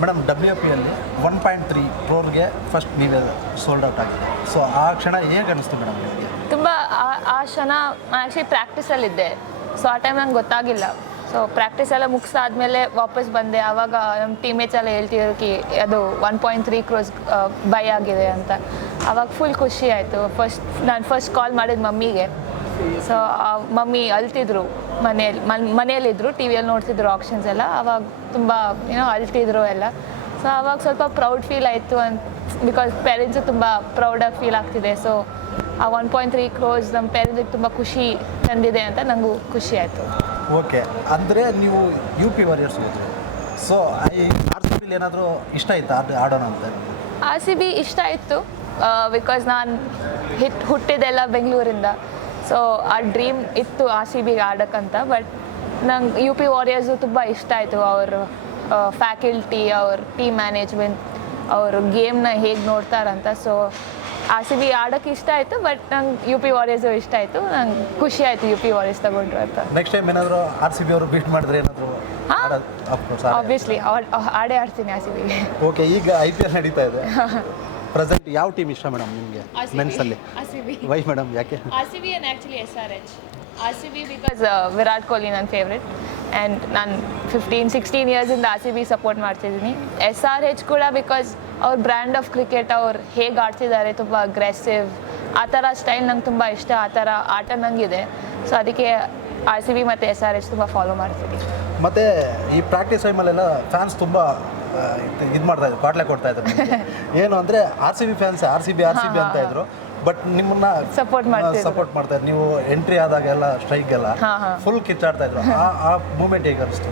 Madam WFPಯಲ್ಲಿ 1.3 ಕ್ರೋರ್ಗೆ first ನೀವೇ sold out ಆಗಿದೆ. So ಆ ಕ್ಷಣ ಹೇಗೆ ಅನ್ನಿಸ್ತು ಮೇಡಮ್ ನಿಮಗೆ? ತುಂಬ ಆ ಕ್ಷಣ ಆ್ಯಕ್ಚುಲಿ ಪ್ರಾಕ್ಟೀಸಲ್ಲಿದ್ದೆ. ಸೊ ಆ ಟೈಮ್ ನಂಗೆ ಗೊತ್ತಾಗಿಲ್ಲ. ಸೊ ಪ್ರಾಕ್ಟೀಸ್ ಎಲ್ಲ ಮುಗಿಸಾದ್ಮೇಲೆ ವಾಪಸ್ ಬಂದೆ. ಆವಾಗ ನಮ್ಮ ಟೀಮೇಟ್ಸ್ ಎಲ್ಲ ಹೇಳ್ತಿದ್ರು ಅದು 1.3 ಕ್ರೋರ್ಸ್ ಬೈ ಆಗಿದೆ ಅಂತ. ಆವಾಗ ಫುಲ್ ಖುಷಿ ಆಯಿತು. ನಾನು ಫಸ್ಟ್ ಕಾಲ್ ಮಾಡಿದ ಮಮ್ಮಿಗೆ. ಸೊ ಮಮ್ಮಿ ಅಳ್ತಿದ್ರು, ಮನೆಯಲ್ಲಿದ್ದರು, ಟಿ ವಿಯಲ್ಲಿ ನೋಡ್ತಿದ್ರು ಆಕ್ಷನ್ಸ್ ಎಲ್ಲ. ಆವಾಗ ತುಂಬ ಅಳ್ತಿದ್ರು ಎಲ್ಲ. ಸೊ ಆವಾಗ ಸ್ವಲ್ಪ ಪ್ರೌಡ್ ಫೀಲ್ ಆಯಿತು ಬಿಕಾಸ್ ಪೇರೆಂಟ್ಸು ತುಂಬ ಪ್ರೌಡಾಗಿ ಫೀಲ್ ಆಗ್ತಿದೆ. ಸೊ ಆ 1.3 ಕ್ರೋರ್ಸ್ ನಮ್ಮ ಪೇರೆಂಟ್ಸಿಗೆ ತುಂಬ ಖುಷಿ ತಂದಿದೆ ಅಂತ ನನಗೂ ಖುಷಿ ಆಯಿತು. ಓಕೆ, ಅಂದರೆ ನೀವು UP ವಾರಿಯರ್ಸ್ ಹೋದ್ರು. ಸೊ RCBಲಿ ಏನಾದರೂ ಇಷ್ಟ ಆಯ್ತಾ ಆಡೋಣ ಅಂತ? RCB ಇಷ್ಟ ಇತ್ತು ಬಿಕಾಸ್ ನಾನು ಹುಟ್ಟಿದ್ದೆಲ್ಲ ಬೆಂಗಳೂರಿಂದ. ಸೊ ಆ ಡ್ರೀಮ್ ಇತ್ತು RCBಗೆ ಆಡೋಕ್ಕಂತ. ಬಟ್ ನಂಗೆ UP ವಾರಿಯರ್ಸು ತುಂಬ ಇಷ್ಟ ಆಯಿತು. ಅವ್ರ ಫ್ಯಾಕಲ್ಟಿ, ಅವ್ರ ಟೀಮ್ ಮ್ಯಾನೇಜ್ಮೆಂಟ್, ಅವರು ಗೇಮ್ನ ಹೇಗೆ ನೋಡ್ತಾರಂತ. ಸೊ RCB ಆಡೋಕ್ಕೆ ಇಷ್ಟ ಆಯಿತು. ಬಟ್ ನಂಗೆ UP ವಾರಿಯರ್ಸು ಇಷ್ಟ ಆಯಿತು. ನಂಗೆ ಖುಷಿ ಆಯಿತು UP ವಾರಿಯರ್ಸ್ ತಗೊಂಡ್ರು ಅಂತ. ನೆಕ್ಸ್ಟ್ ಟೈಮ್ ಏನಾದರೂ RCB ಅವರು ಬೀಟ್ ಮಾಡಿದ್ರೆ ಏನಾದರೂ? ಆಬ್ವಿಯಸ್ಲಿ ಆಡೇ ಆಡ್ತೀನಿ RCBಗೆ. ಓಕೆ, ಈಗ IPL ನಡೀತಾ ಇದೆ. ಪ್ರೆಸೆಂಟ್ ಯಾವ ಟೀಮ್ ಇಷ್ಟ ಮೇಡಮ್ ನಿಮಗೆ ಮೆನ್ಸಲ್ಲಿ? RCB. ವೈ ಮೇಡಮ್, ಯಾಕೆ? RCB and actually SRH. RCB because Virat Kohli ನನ್ನ ಫೇವ್ರೆಟ್ ಆ್ಯಂಡ್ ನಾನು 15-16 ಇಯರ್ಸಿಂದ RCB ಸಪೋರ್ಟ್ ಮಾಡ್ತಿದ್ದೀನಿ. SRH ಕೂಡ ಬಿಕಾಸ್ ಅವ್ರ ಬ್ರ್ಯಾಂಡ್ ಆಫ್ ಕ್ರಿಕೆಟ್, ಅವ್ರು ಹೇಗೆ ಆಡ್ತಿದ್ದಾರೆ, ತುಂಬ ಅಗ್ರೆಸಿವ್, ಆ ಥರ ಸ್ಟೈಲ್ ನಂಗೆ ತುಂಬ ಇಷ್ಟ. ಆ ಥರ ಆಟ ನನಗಿದೆ. ಸೊ ಅದಕ್ಕೆ RCB ಮತ್ತು SRH ತುಂಬ ಫಾಲೋ ಮಾಡ್ತೀನಿ. ಮತ್ತು ಈ ಪ್ರಾಕ್ಟೀಸ್ ಟೈಮಲ್ಲೆಲ್ಲ ಫ್ಯಾನ್ಸ್ ತುಂಬ ಇದು ಮಾಡ್ತಾಯಿದ್ರು, ಕಾಟ್ಲೆ ಕೊಡ್ತಾಯಿದ್ರು. ಏನು ಅಂದರೆ RCB ಫ್ಯಾನ್ಸ್ RCB ಅಂತ ಇದ್ರು. ಬಟ್ ನಿಮ್ಮನ್ನ ಸಪೋರ್ಟ್ ಮಾಡ್ತಾರೆ. ನೀವು ಎಂಟ್ರಿ ಆದಾಗೆಲ್ಲ ಸ್ಟ್ರೈಕ್ಗೆಲ್ಲ ಫುಲ್ ಕಿಚ್ಚಾಡ್ತಾ ಇದ್ರು. ಆ ಮೂಮೆಂಟ್ ಹೇಗೆ ಅನಿಸ್ತು?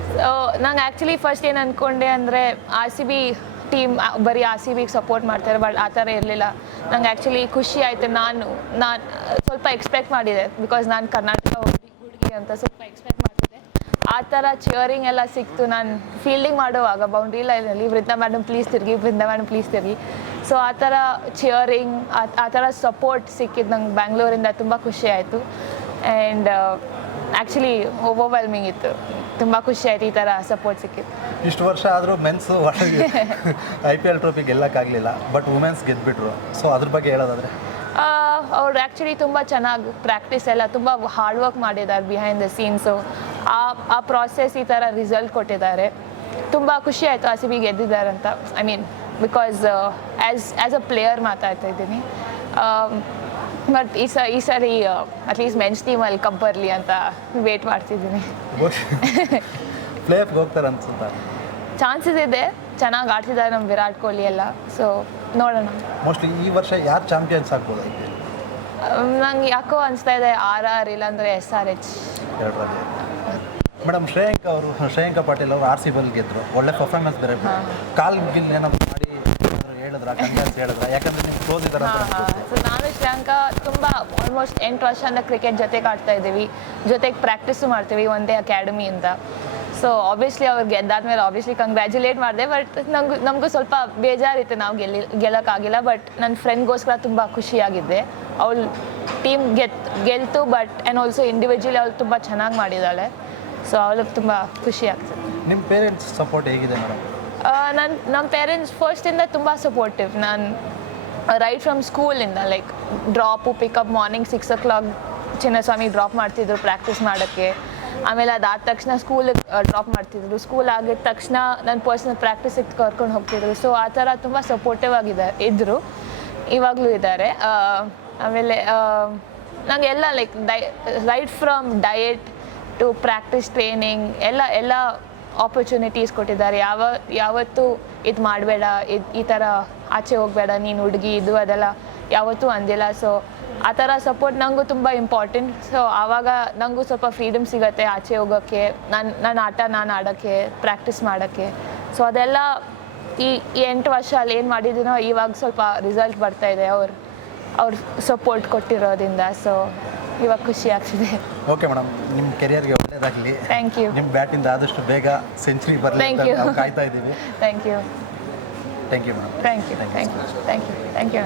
ನಂಗೆ ಆ್ಯಕ್ಚುಲಿ ಫಸ್ಟ್ ಏನು ಅಂದ್ಕೊಂಡೆ ಅಂದರೆ RCB ಟೀಮ್ ಬರೀ RCBಗೆ ಸಪೋರ್ಟ್ ಮಾಡ್ತಾರೆ. ಬಟ್ ಆ ಥರ ಇರಲಿಲ್ಲ. ನಂಗೆ ಆ್ಯಕ್ಚುಲಿ ಖುಷಿ ಆಯಿತು. ನಾನು ಸ್ವಲ್ಪ ಎಕ್ಸ್ಪೆಕ್ಟ್ ಮಾಡಿದೆ ಬಿಕಾಸ್ ನಾನು ಕರ್ನಾಟಕ ಹುಡುಗಿ ಅಂತ ಸ್ವಲ್ಪ ಎಕ್ಸ್ಪೆಕ್ಟ್ ಮಾಡ್ತಿದ್ದೆ. ಆ ಥರ ಚಿಯರಿಂಗ್ ಎಲ್ಲ ಸಿಕ್ತು. ನಾನು ಫೀಲ್ಡಿಂಗ್ ಮಾಡುವಾಗ ಬೌಂಡ್ರಿ ಲೈನಲ್ಲಿ ವೃಂದಾ ಮೇಡಮ್ ಪ್ಲೀಸ್ ತಿರುಗಿ. ಸೊ ಆ ಥರ ಚಿಯರಿಂಗ್, ಆ ಥರ ಸಪೋರ್ಟ್ ಸಿಕ್ಕಿದ್ದು ನಂಗೆ ಬ್ಯಾಂಗ್ಳೂರಿಂದ ತುಂಬ ಖುಷಿ ಆಯಿತು. ಆ್ಯಂಡ್ ಆ್ಯಕ್ಚುಲಿ ಓವರ್ವೆಲ್ಮಿಂಗ್ ಇತ್ತು. ತುಂಬ ಖುಷಿ ಆಯಿತು ಈ ಥರ ಸಪೋರ್ಟ್ ಸಿಕ್ಕಿತ್ತು. ಇಷ್ಟು ವರ್ಷ ಆದರೂ ಮೆನ್ಸು IPL ಟ್ರೋಫಿ ಗೆಲ್ಲಕ್ಕಾಗಲಿಲ್ಲ, ಬಟ್ ವುಮೆನ್ಸ್ ಗೆದ್ದುಬಿಟ್ರು. ಸೊ ಅದ್ರ ಬಗ್ಗೆ ಹೇಳೋದಾದರೆ? ಅವ್ರು ಆ್ಯಕ್ಚುಲಿ ತುಂಬ ಚೆನ್ನಾಗಿ ಪ್ರಾಕ್ಟೀಸ್ ಎಲ್ಲ ತುಂಬ ಹಾರ್ಡ್ ವರ್ಕ್ ಮಾಡಿದ್ದಾರೆ ಬಿಹೈಂಡ್ ದ ಸೀನ್ಸು. ಆ ಪ್ರಾಸೆಸ್ ಈ ಥರ ರಿಸಲ್ಟ್ ಕೊಟ್ಟಿದ್ದಾರೆ. ತುಂಬ ಖುಷಿ ಆಯಿತು RCB ಗೆದ್ದಿದ್ದಾರೆ ಅಂತ. I mean because as a player ಮಾತಾಡ್ತಾ ಇದ್ದೀನಿ. ಬಟ್ ಈ ಸರಿ ಅಟ್ಲೀಸ್ಟ್ ಮೆನ್ಸ್ ಟೀಮಲ್ಲಿ ಕಪ್ ಬರಲಿ ಅಂತ ವೇಟ್ ಮಾಡ್ತಿದ್ದೀನಿ. ಪ್ಲೇ ಆಫ್ಗೆ ಹೋಗ್ತಾರೆ ಅನ್ಸುತ್ತಾ? ಚಾನ್ಸಸ್ ಇದೆ. ಚೆನ್ನಾಗಿ ಆಡ್ತಿದ್ದಾರೆ ನಮ್ಮ ವಿರಾಟ್ ಕೊಹ್ಲಿ ಎಲ್ಲ. ಸೊ ನೋಡೋಣ. ಮೋಸ್ಟ್ಲಿ ಈ ವರ್ಷ ಯಾರು ಚಾಂಪಿಯನ್ಸ್ ಆಗ್ಬೋದು? ನಂಗೆ ಯಾಕೋ ಅನಿಸ್ತಾ ಇದೆ RR ಇಲ್ಲಾಂದರೆ SRH. ಎರಡರಲ್ಲಿ ಮೇಡಮ್ ಶ್ರೇಯಾಂಕ ಪಾಟೀಲ್ ಅವರು RCBಲ್ಲಿ ಗೆದ್ದರು. ಒಳ್ಳೆ ಪರ್ಫಾರ್ಮೆನ್ಸ್ ಬೇರೆ. ಕಾಲ್ ಗಿಲ್ ಏನಾದರೂ ಮಾಡಿ ಹೇಳಿದ್ರ, ಯಾಕಂದರೆ ನೀವು ಕ್ಲೋಸ್ ಇದ್ದಾರೆ ಅಂತ. ಸೊ ನಾನು ಶ್ರೇಯಾಂಕ ತುಂಬ ಆಲ್ಮೋಸ್ಟ್ 8 ವರ್ಷದಿಂದ ಕ್ರಿಕೆಟ್ ಜೊತೆಗೆ ಆಡ್ತಾ ಇದ್ದೀವಿ, ಜೊತೆಗೆ ಪ್ರಾಕ್ಟೀಸು ಮಾಡ್ತೀವಿ ಒಂದೇ ಅಕಾಡೆಮಿಯಿಂದ. ಸೊ ಆಬ್ವಿಯಸ್ಲಿ ಅವ್ರು ಗೆದ್ದಾದ್ಮೇಲೆ ಆಬ್ವಿಯಸ್ಲಿ ಕಂಗ್ರ್ಯಾಚುಲೇಟ್ ಮಾಡಿದೆ. ಬಟ್ ನಮಗೂ ಸ್ವಲ್ಪ ಬೇಜಾರಿತ್ತು ನಾವು ಗೆಲ್ಲಕ್ಕಾಗಿಲ್ಲ. ಬಟ್ ನನ್ನ ಫ್ರೆಂಡ್ಗೋಸ್ಕರ ತುಂಬ ಖುಷಿಯಾಗಿದ್ದೆ. ಅವಳು ಟೀಮ್ ಗೆಲ್ತು. ಬಟ್ ಆ್ಯಂಡ್ ಆಲ್ಸೋ ಇಂಡಿವಿಜುವಲಿ ಅವಳು ತುಂಬ ಚೆನ್ನಾಗಿ ಮಾಡಿದ್ದಾಳೆ. ಸೊ ಅವಳಿಗೆ ತುಂಬ ಖುಷಿ ಆಗ್ತದೆ. ನಿಮ್ಮ ಪೇರೆಂಟ್ಸ್ ಸಪೋರ್ಟ್ ಹೇಗಿದೆ ಮೇಡಮ್? ನಮ್ಮ ಪೇರೆಂಟ್ಸ್ ಫಸ್ಟಿಂದ ತುಂಬ ಸಪೋರ್ಟಿವ್. ನಾನು ರೈಟ್ ಫ್ರಮ್ ಸ್ಕೂಲಿಂದ like drop pickup morning 6 o'clock Chinnaswamy drop ಮಾಡ್ತಿದ್ರು ಪ್ರಾಕ್ಟೀಸ್ ಮಾಡೋಕ್ಕೆ. ಆಮೇಲೆ ಅದಾದ ತಕ್ಷಣ ಸ್ಕೂಲಿಗೆ ಡ್ರಾಪ್ ಮಾಡ್ತಿದ್ರು. ಸ್ಕೂಲ್ ಆಗಿದ ತಕ್ಷಣ ನನ್ನ ಪರ್ಸ್ನಲ್ ಪ್ರಾಕ್ಟೀಸಿಗೆ ಕರ್ಕೊಂಡು ಹೋಗ್ತಿದ್ರು. ಸೊ ಆ ಥರ ತುಂಬ ಸಪೋರ್ಟಿವ್ ಇದ್ದರು. ಇವಾಗಲೂ ಇದ್ದಾರೆ. ಆಮೇಲೆ ನನಗೆಲ್ಲ like right from diet to practice training ಎಲ್ಲ ಆಪರ್ಚುನಿಟೀಸ್ ಕೊಟ್ಟಿದ್ದಾರೆ. ಯಾವತ್ತೂ ಇದು ಮಾಡಬೇಡ, ಈ ಥರ ಆಚೆ ಹೋಗಬೇಡ, ನೀನು ಹುಡುಗಿ ಇದು ಅದೆಲ್ಲ ಯಾವತ್ತೂ ಅಂದಿಲ್ಲ. ಸೊ ಆ ಥರ ಸಪೋರ್ಟ್ ನನಗೂ ತುಂಬ ಇಂಪಾರ್ಟೆಂಟ್. ಸೊ ಆವಾಗ ನನಗೂ ಸ್ವಲ್ಪ ಫ್ರೀಡಮ್ ಸಿಗುತ್ತೆ ಆಚೆ ಹೋಗೋಕ್ಕೆ, ನನ್ನ ಆಟ ನಾನು ಆಡೋಕ್ಕೆ, ಪ್ರಾಕ್ಟೀಸ್ ಮಾಡೋಕ್ಕೆ. ಸೊ ಅದೆಲ್ಲ ಈ 8 ವರ್ಷ ಅಲ್ಲಿ ಏನು ಮಾಡಿದ್ದೀನೋ ಇವಾಗ ಸ್ವಲ್ಪ ರಿಸಲ್ಟ್ ಬರ್ತಾಯಿದೆ ಅವ್ರು ಸಪೋರ್ಟ್ ಕೊಟ್ಟಿರೋದ್ರಿಂದ. ಸೊ ಇವಾಗ ಖುಷಿ ಆಗ್ತಿದೆ. ಓಕೆ ಮೇಡಮ್, ನಿಮ್ಮ ಕೆರಿಯರ್ಗೆ ಒಳ್ಳೆಯದಾಗಲಿ. Thank you. ನಿಮ್ಮ ಬ್ಯಾಟಿಂದ ಆದಷ್ಟು ಬೇಗ ಸೆಂಚುರಿ ಬರಲಿ ಅಂತ ನಾವು ಕಾಯ್ತಾ ಇದ್ದೀವಿ. Thank you. Thank you madam. Thank you.